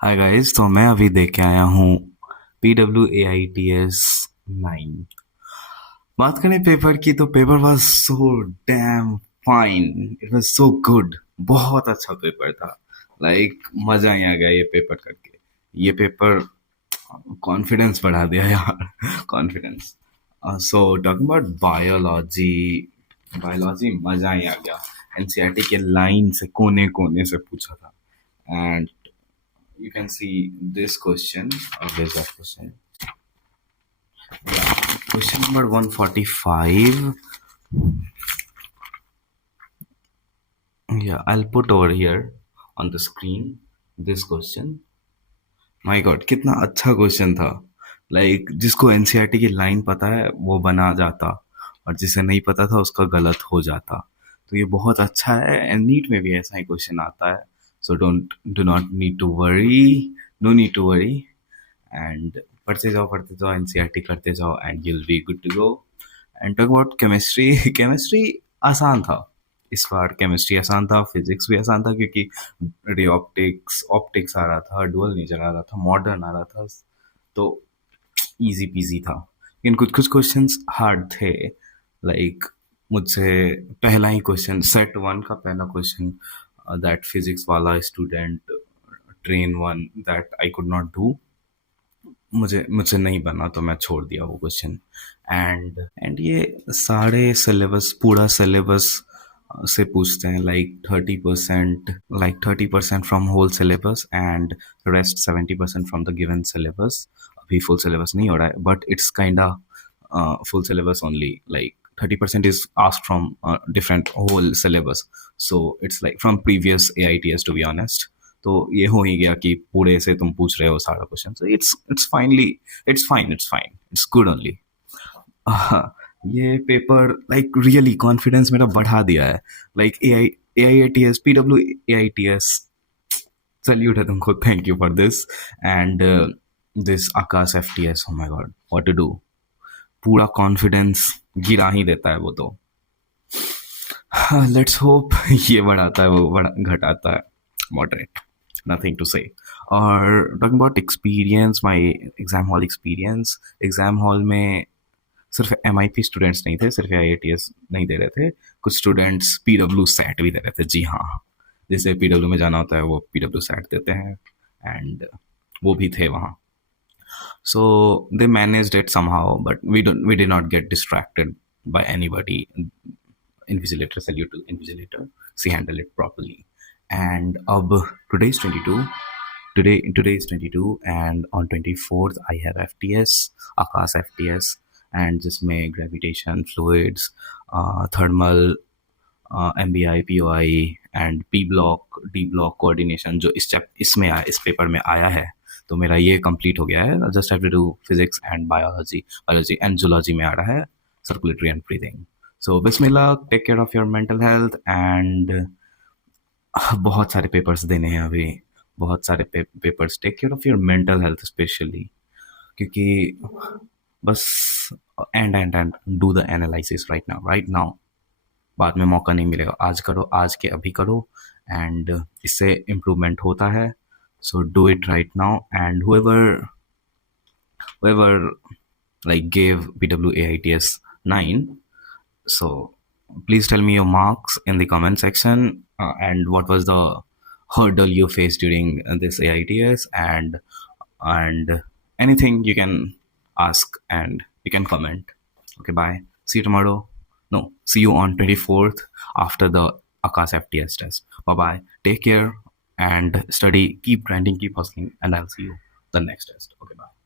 Hi guys, तो मैं अभी देख के आया हूँ PWAITS 9। बात करें पेपर की तो paper was so damn fine. It was so good. बहुत अच्छा पेपर था। मजा ही आ गया ये पेपर करके। ये पेपर कॉन्फिडेंस बढ़ा दिया यार। Confidence. So talking about biology. Biology मजा ही आ गया। एनसीईआरटी के लाइन से कोने कोने से पूछा था। And you can see this question. There's that question. Question number 145. Yeah, I'll put over here on the screen this question. My God, कितना अच्छा क्वेश्चन था। जिसको एनसीईआरटी की लाइन पता है वो बना जाता, और जिसे नहीं पता था उसका गलत हो जाता। तो ये बहुत अच्छा है, एंड नीट में भी ऐसा ही क्वेश्चन आता है। So do not need to worry. No need to worry. And पढ़ते जाओ, एनसीईआरटी करते जाओ, and you'll be good to go. And talk about chemistry. Chemistry आसान था। इस बार केमिस्ट्री आसान था, फिजिक्स भी आसान था, क्योंकि रे ऑप्टिक्स ऑप्टिक्स आ रहा था, डुअल नेचर आ रहा था, मॉडर्न आ रहा था। तो इजी पीजी था। लेकिन कुछ कुछ क्वेश्चंस हार्ड थे। लाइक मुझसे पहला ही क्वेश्चन, सेट वन का पहला क्वेश्चन, दैट फिजिक्स वाला student train one, that I could not do. मुझे मुझसे नहीं बना तो मैं छोड़ दिया वो क्वेश्चन। एंड ये सारे सिलेबस, पूरा सिलेबस से पूछते हैं। Like 30% from whole syllabus, and rest 70% from the given syllabus. अभी फुल सिलेबस नहीं हो रहा है, but it's kind full syllabus only. Like 30% is asked from different whole syllabus. So it's like from previous AITS, to be honest. तो ये हो ही गया कि पूरे से तुम पूछ रहे हो सारा question. So it's good only. ये पेपर रियली कॉन्फिडेंस मेरा बढ़ा दिया है। AIATS, PWAITS, सल्यूट है तुमको, thank you for this. And this Akash FTS, oh my god, what to do। पूरा कॉन्फिडेंस गिरा ही देता है वो तो। लेट्स होप ये बढ़ाता है, वो घटाता है। मॉडरेट, नथिंग टू से। और talking about experience, my exam hall experience. Exam hall में सिर्फ MIP स्टूडेंट्स नहीं थे, सिर्फ IITS नहीं दे रहे थे, कुछ स्टूडेंट्स PW सेट भी दे रहे थे। जी हाँ, जिसे PW में जाना होता है वो PW सेट देते हैं, एंड वो भी थे वहाँ। So they managed it somehow, but we did not get distracted by anybody. Invigilator, salute to Invigilator. She handled it properly. And today is 22. Today is 22, and on 24th I have FTS, Akash FTS, and जिसमें gravitation, fluids, thermal, MBI, POI, and D block coordination, जो इसमें आया, इस paper में आया है। तो मेरा ये कंप्लीट हो गया है। Just have to do physics and biology and zoology में आ रहा है सर्कुलेटरी एंड ब्रीदिंग। सो बिस्मिल्लाह, take care of your mental health. And बहुत सारे पेपर्स देने हैं अभी, बहुत सारे papers. Take care of your mental health specially, क्योंकि बस and do the analysis right now. बाद में मौका नहीं मिलेगा। आज करो, आज के अभी करो, एंड इससे इम्प्रूवमेंट होता है। So do it right now. And whoever gave PWAITS 9, so please tell me your marks in the comment section, and what was the hurdle you faced during this AITS, and anything you can ask, and you can comment. Okay, bye, see you tomorrow. No, see you on 24th after the Akash FTS test. Bye bye, take care, and study, keep grinding, keep hustling, and I'll see you the next test. Okay, bye.